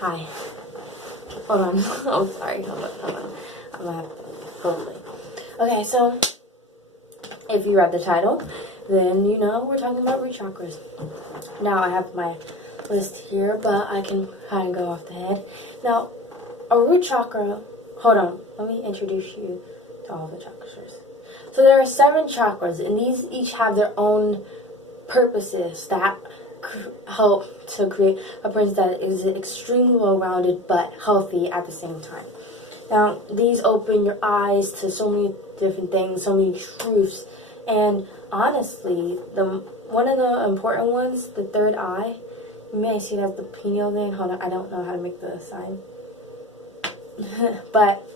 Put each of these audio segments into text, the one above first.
Hi. Hold on. I'm sorry. Hold on. I'm gonna have to hopefully. Okay, so if you read the title, then you know we're talking about root chakras. Now I have my list here, but I can kind of go off the head. Now, a root chakra. Hold on. Let me introduce you to all the chakras first. So there are 7 chakras, and these each have their own purposes that help to create a person that is extremely well-rounded but healthy at the same time. Now, these open your eyes to so many different things, so many truths, and honestly, one of the important ones, the third eye, you may see it as the pineal gland. Hold on, I don't know how to make the sign, but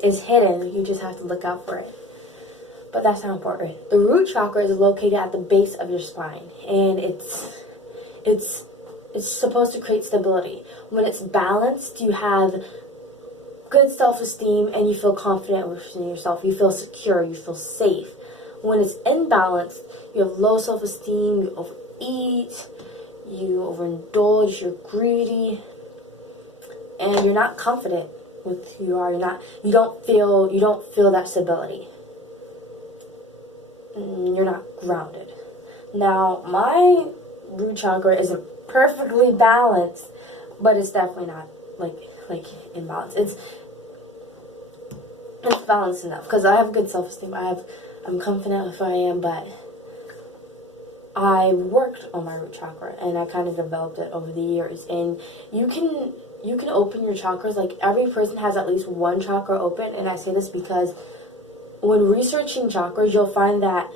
it's hidden. You just have to look out for it. But that's not important. The root chakra is located at the base of your spine, and it's supposed to create stability. When it's balanced, you have good self-esteem and you feel confident within yourself. You feel secure. You feel safe. When it's imbalanced, you have low self-esteem. You overeat. You overindulge. You're greedy, and you're not confident with who you are. You don't feel that stability. You're not grounded. Now, my root chakra isn't perfectly balanced, but it's definitely not like imbalanced. It's balanced enough because I have good self-esteem. I'm confident with who I am, but I worked on my root chakra and I kind of developed it over the years. And you can open your chakras. Like, every person has at least one chakra open, and I say this because when researching chakras, you'll find that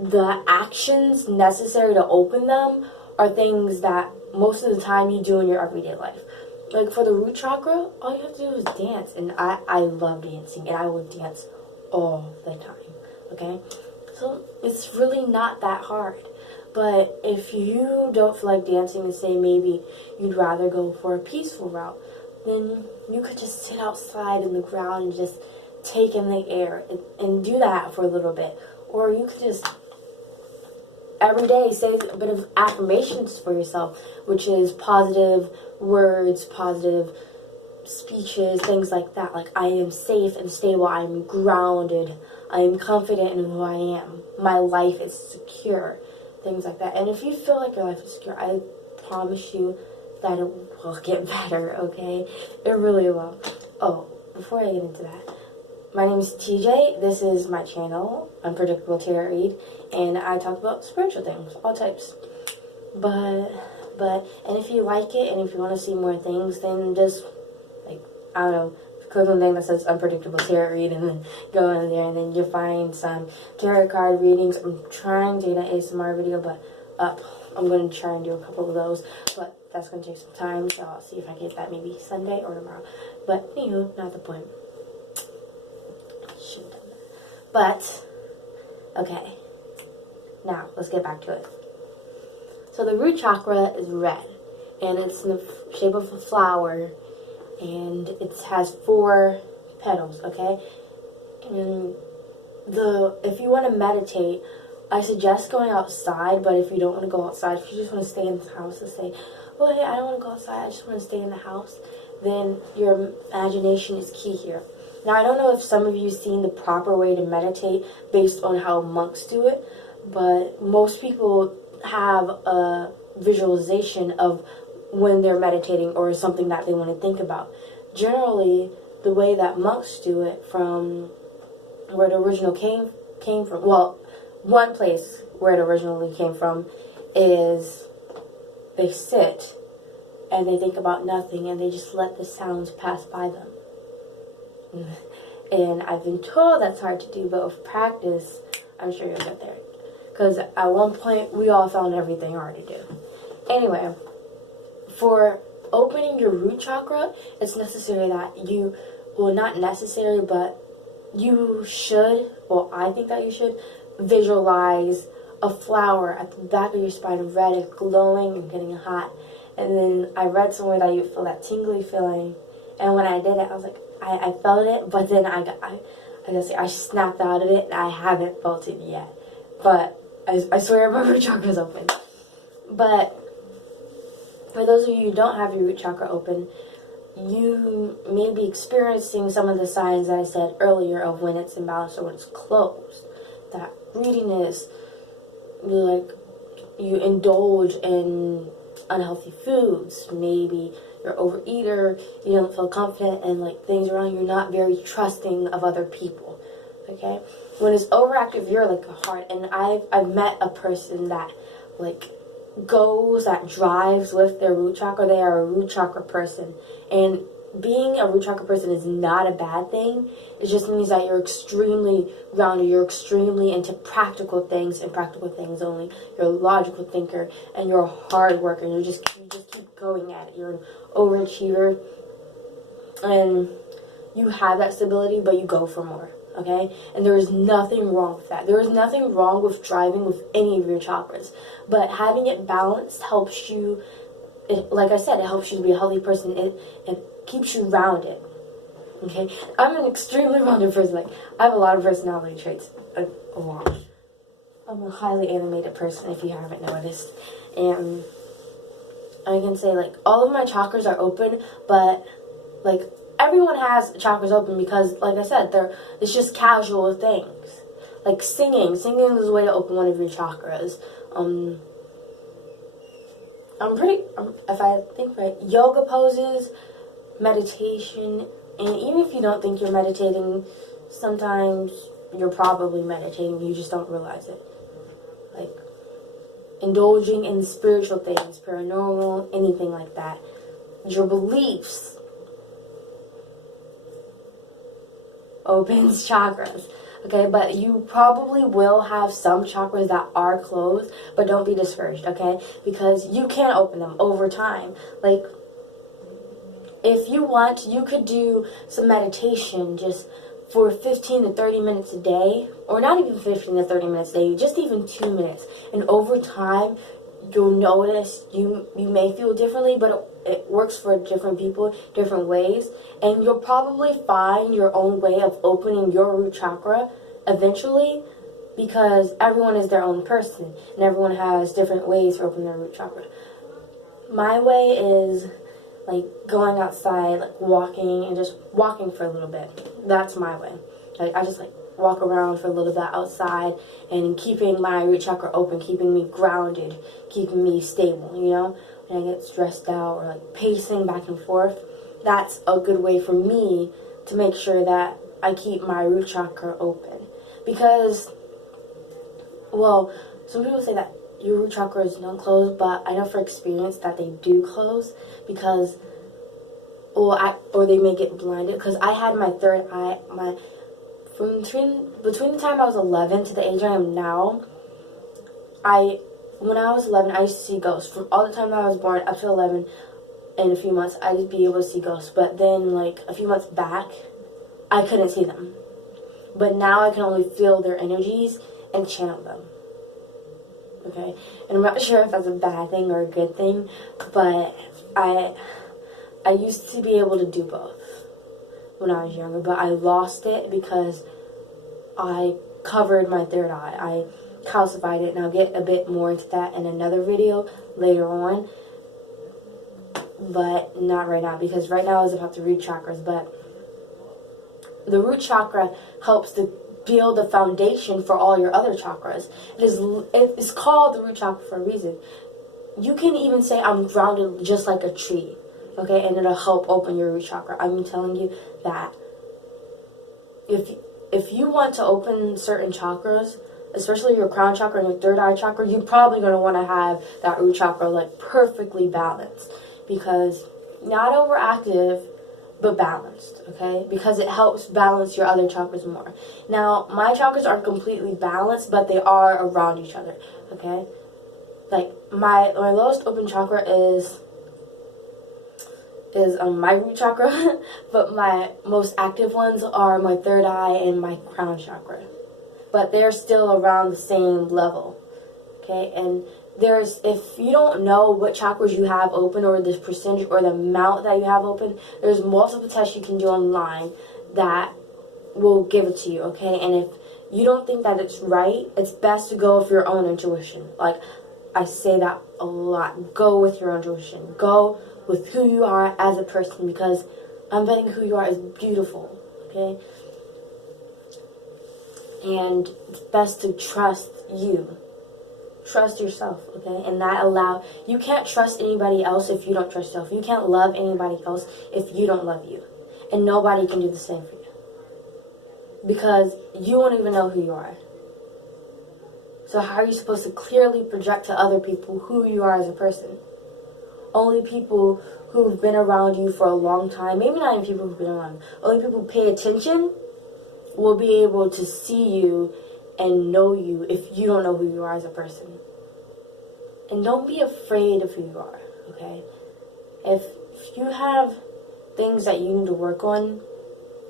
the actions necessary to open them are things that most of the time you do in your everyday life. Like for the root chakra, all you have to do is dance. And I love dancing, and I will dance all the time. Okay? So it's really not that hard. But if you don't feel like dancing and say maybe you'd rather go for a peaceful route, then you could just sit outside in the ground and just take in the air and do that for a little bit. Or you could just every day say a bit of affirmations for yourself, which is positive words, positive speeches, things like that. Like, I am safe and stable, I am grounded, I am confident in who I am, my life is secure, things like that. And if you feel like your life is secure, I promise you that it will get better, okay? It really will. Oh, before I get into that, my name is TJ. This is my channel, Unpredictable Tarot Read, and I talk about spiritual things, all types. And if you like it, and if you want to see more things, then just, like, I don't know, click on the thing that says Unpredictable Tarot Read, and then go in there, and then you'll find some tarot card readings. I'm trying to get an ASMR video, but I'm going to try and do a couple of those, but that's going to take some time, so I'll see if I get that maybe Sunday or tomorrow. But, anywho, not the point. But, okay, now let's get back to it. So the root chakra is red, and it's in the shape of a flower, and it has 4 petals, okay? And if you want to meditate, I suggest going outside, but if you don't want to go outside, if you just want to stay in the house and say, oh, hey, I don't want to go outside, I just want to stay in the house, then your imagination is key here. Now, I don't know if some of you have seen the proper way to meditate based on how monks do it, but most people have a visualization of when they're meditating or something that they want to think about. Generally, the way that monks do it, from where it originally came from, well, one place where it originally came from is they sit and they think about nothing and they just let the sounds pass by them. And I've been told that's hard to do, but with practice, I'm sure you'll get there. Because at one point, we all found everything hard to do. Anyway, for opening your root chakra, it's necessary that you, well, not necessary, but you should, well, I think that you should visualize a flower at the back of your spine, red and glowing and getting hot. And then I read somewhere that you feel that tingly feeling. And when I did it, I was like, I felt it, but then I snapped out of it, and I haven't felt it yet. But I swear my root chakra's open. But For those of you who don't have your root chakra open, you may be experiencing some of the signs that I said earlier of when it's imbalanced or when it's closed. That greediness, you indulge in unhealthy foods, maybe you're an overeater, you don't feel confident in things around you, you're not very trusting of other people. Okay? When it's overactive, you're like a heart, and I've met a person that that drives with their root chakra. They are a root chakra person, and being a root chakra person is not a bad thing. It just means that you're extremely grounded, you're extremely into practical things and practical things only. You're a logical thinker, and you're a hard worker. You just keep going at it. You're an overachiever, and you have that stability, but you go for more. Okay? And there is nothing wrong with that. There is nothing wrong with driving with any of your chakras. But having it balanced helps you, like I said, it helps you to be a healthy person. It keeps you rounded. Okay? I'm an extremely rounded person. I have a lot of personality traits. A lot. I'm a highly animated person, if you haven't noticed. And I can say, all of my chakras are open, but, everyone has chakras open because, like I said, it's just casual things. Like singing is a way to open one of your chakras. If I think right, yoga poses, meditation, and even if you don't think you're meditating, sometimes you're probably meditating, you just don't realize it. Indulging in spiritual things, paranormal, anything like that. Your beliefs opens chakras, okay? But you probably will have some chakras that are closed, but don't be discouraged, okay? Because you can open them over time. If you want, you could do some meditation just for 15 to 30 minutes a day, or not even 15 to 30 minutes a day, just even 2 minutes. And over time, you'll notice you may feel differently, but it works for different people, different ways. And you'll probably find your own way of opening your root chakra eventually, because everyone is their own person, and everyone has different ways for opening their root chakra. My way is going outside, walking, and just walking for a little bit. That's my way. I just walk around for a little bit outside and keeping my root chakra open, keeping me grounded, keeping me stable, when I get stressed out or pacing back and forth. That's a good way for me to make sure that I keep my root chakra open. Because, some people say that your root chakras don't close, but I know for experience that they do close because, or they may get blinded. Because I had my third eye, between the time I was 11 to the age I am now, when I was 11, I used to see ghosts. From all the time that I was born up to 11, in a few months, I'd be able to see ghosts. But then, a few months back, I couldn't see them. But now I can only feel their energies and channel them. Okay? And I'm not sure if that's a bad thing or a good thing, but I used to be able to do both when I was younger, but I lost it because I covered my third eye. I calcified it, and I'll get a bit more into that in another video later on, but not right now, because right now is about the root chakras. But the root chakra helps to build the foundation for all your other chakras. It is called the root chakra for a reason. You can even say, I'm grounded just like a tree, okay, and it'll help open your root chakra. I'm telling you that if you want to open certain chakras, especially your crown chakra and your third eye chakra, you're probably going to want to have that root chakra perfectly balanced, because not overactive, but balanced, okay? Because it helps balance your other chakras more. Now, my chakras aren't completely balanced, but they are around each other, okay? My lowest open chakra is my root chakra, but my most active ones are my third eye and my crown chakra. But they're still around the same level, okay? And if you don't know what chakras you have open, or the percentage or the amount that you have open, there's multiple tests you can do online that will give it to you, okay? And if you don't think that it's right, it's best to go with your own intuition. I say that a lot. Go with your intuition. Go with who you are as a person, because I'm betting who you are is beautiful, okay? And it's best to trust you. Trust yourself, okay? And not allow... You can't trust anybody else if you don't trust yourself. You can't love anybody else if you don't love you. And nobody can do the same for you. Because you won't even know who you are. So how are you supposed to clearly project to other people who you are as a person? Only people who've been around you for a long time, maybe not even people who've been around, only people who pay attention will be able to see you and know you if you don't know who you are as a person. And don't be afraid of who you are, okay? If you have things that you need to work on,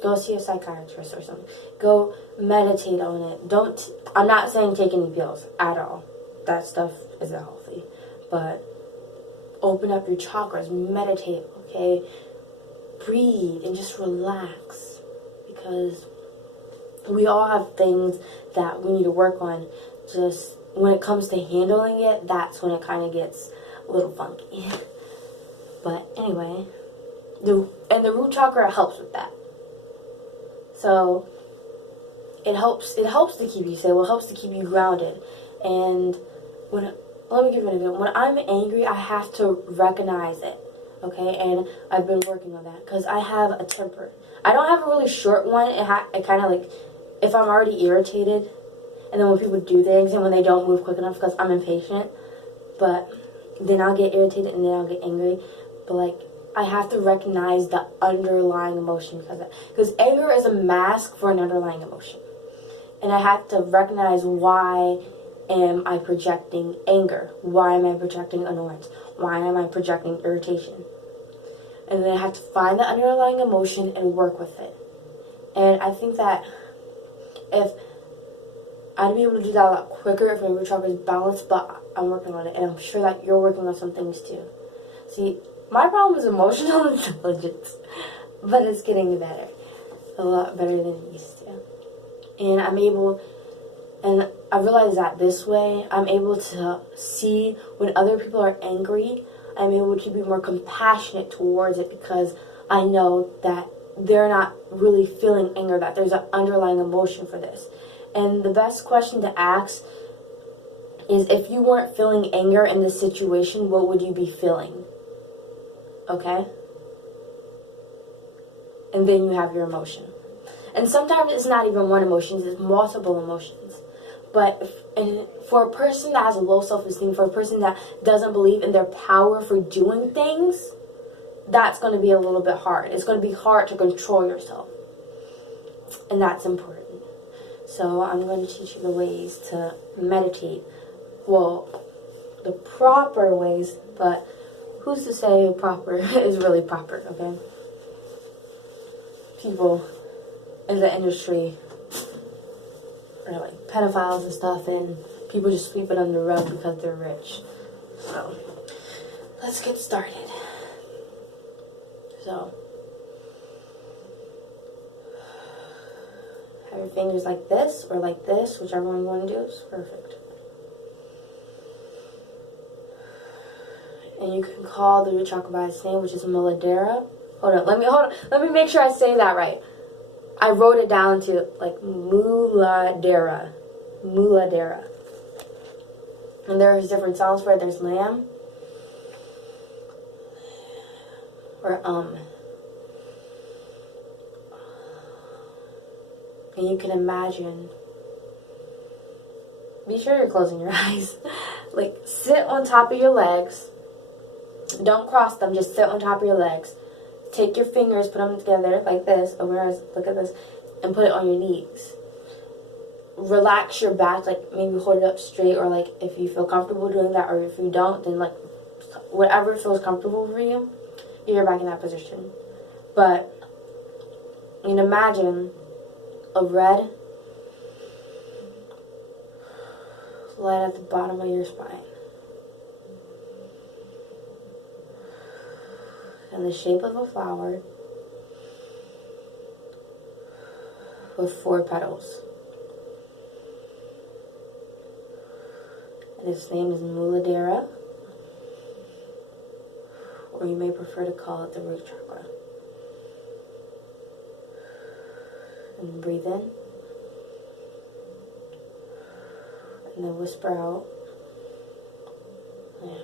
go see a psychiatrist or something. Go meditate on it. I'm not saying take any pills at all. That stuff isn't healthy. But open up your chakras, meditate, okay? Breathe and just relax. Because we all have things that we need to work on. Just when it comes to handling it, that's when it kind of gets a little funky. But anyway, the root chakra helps with that. So it helps to keep you stable. It helps to keep you grounded. And let me give you an example. When I'm angry, I have to recognize it. Okay, and I've been working on that because I have a temper. I don't have a really short one. It kind of like, if I'm already irritated, and then when people do things and when they don't move quick enough because I'm impatient, but then I'll get irritated and then I'll get angry. But like, I have to recognize the underlying emotion because anger is a mask for an underlying emotion. And I have to recognize, why am I projecting anger? Why am I projecting annoyance? Why am I projecting irritation? And then I have to find the underlying emotion and work with it. And I think that if I'd be able to do that a lot quicker if my root chakra is balanced, but I'm working on it. And I'm sure that you're working on some things too. See, my problem is emotional intelligence, but it's getting better. A lot better than it used to. And I realize that this way, I'm able to see when other people are angry, I'm able to be more compassionate towards it because I know that they're not really feeling anger, that there's an underlying emotion for this. And the best question to ask is, if you weren't feeling anger in this situation, what would you be feeling? Okay? And then you have your emotion. And sometimes it's not even one emotion, it's multiple emotions. But for a person that has a low self-esteem, for a person that doesn't believe in their power for doing things, that's going to be a little bit hard. It's going to be hard to control yourself. And that's important. So I'm going to teach you the ways to meditate. Well, the proper ways, but who's to say proper is really proper, okay? People in the industry are like pedophiles and stuff, and people just sweep it under the rug because they're rich. So, let's get started. So, have your fingers like this or like this, whichever one you want to do is perfect. And you can call the root chakra by its name, which is Muladhara. Hold on, let me make sure I say that right. I wrote it down to like Muladhara. Muladhara. And there's different sounds for it. There's lamb. Or And you can imagine. Be sure you're closing your eyes. Like, sit on top of your legs. Don't cross them, just sit on top of your legs. Take your fingers, put them together like this, or whereas, look at this, and put it on your knees. Relax your back, like maybe hold it up straight, or like if you feel comfortable doing that, or if you don't, then like whatever feels comfortable for you, you're back in that position. But you can imagine a red light at the bottom of your spine. In the shape of a flower with 4 petals. And its name is Muladhara. or you may prefer to call it the root chakra. And breathe in. And then whisper out. Yeah.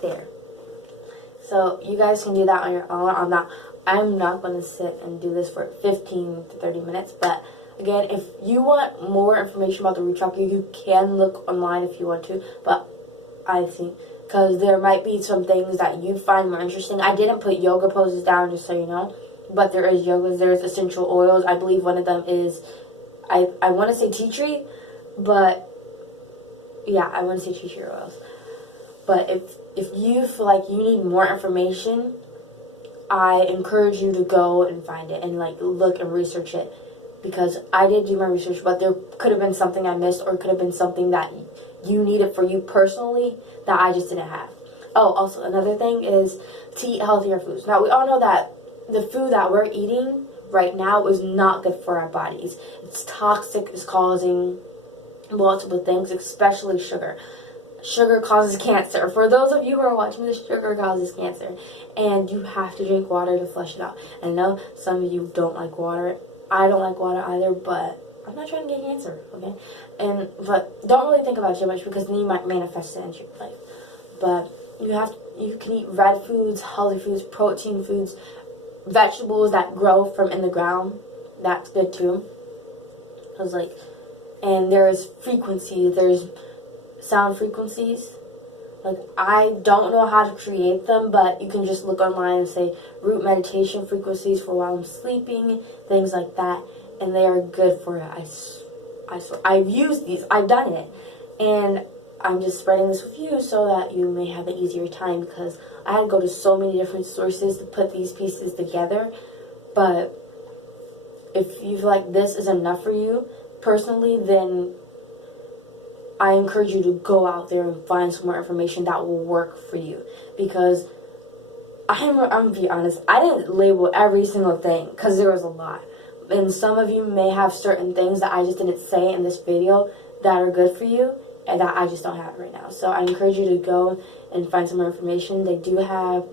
There. So you guys can do that on your own. I'm not going to sit and do this for 15 to 30 minutes. But again, if you want more information about the root chakra, you can look online if you want to. But I think, because there might be some things that you find more interesting. I didn't put yoga poses down, just so you know. But there is yogas. There's essential oils. I believe one of them is, I want to say tea tree. But yeah, I want to say tea tree oils. But if you feel like you need more information, I encourage you to go and find it and like look and research it, because I did do my research, but there could have been something I missed, or it could have been something that you needed for you personally that I just didn't have. Oh, also another thing is to eat healthier foods. Now we all know that the food that we're eating right now is not good for our bodies. It's toxic. It's causing multiple things, especially sugar. Sugar causes cancer. For those of you who are watching this, sugar causes cancer. And you have to drink water to flush it out. I know some of you don't like water. I don't like water either, but I'm not trying to get cancer, okay? But don't really think about it too much, because then you might manifest it into your life. But you can eat red foods, healthy foods, protein foods, vegetables that grow from in the ground. That's good too. And there's frequencies, there's sound frequencies. Like, I don't know how to create them, but you can just look online and say root meditation frequencies for while I'm sleeping, things like that, and they are good for it. I've used these, I've done it, and I'm just spreading this with you so that you may have an easier time, because I had to go to so many different sources to put these pieces together. But if you feel like this is enough for you personally, then I encourage you to go out there and find some more information that will work for you. Because I'm going to be honest, I didn't label every single thing, because there was a lot. And some of you may have certain things that I just didn't say in this video that are good for you, and that I just don't have right now. So I encourage you to go and find some more information. They do have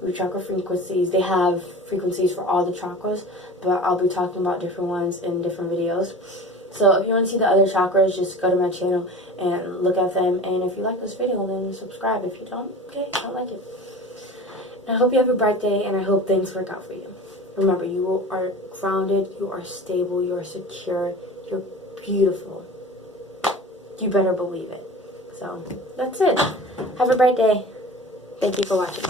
root chakra frequencies. They have frequencies for all the chakras, but I'll be talking about different ones in different videos. So if you want to see the other chakras, just go to my channel and look at them. And if you like this video, then subscribe. If you don't, okay, I don't like it. And I hope you have a bright day, and I hope things work out for you. Remember, you are grounded, you are stable, you are secure, you're beautiful. You better believe it. So that's it. Have a bright day. Thank you for watching.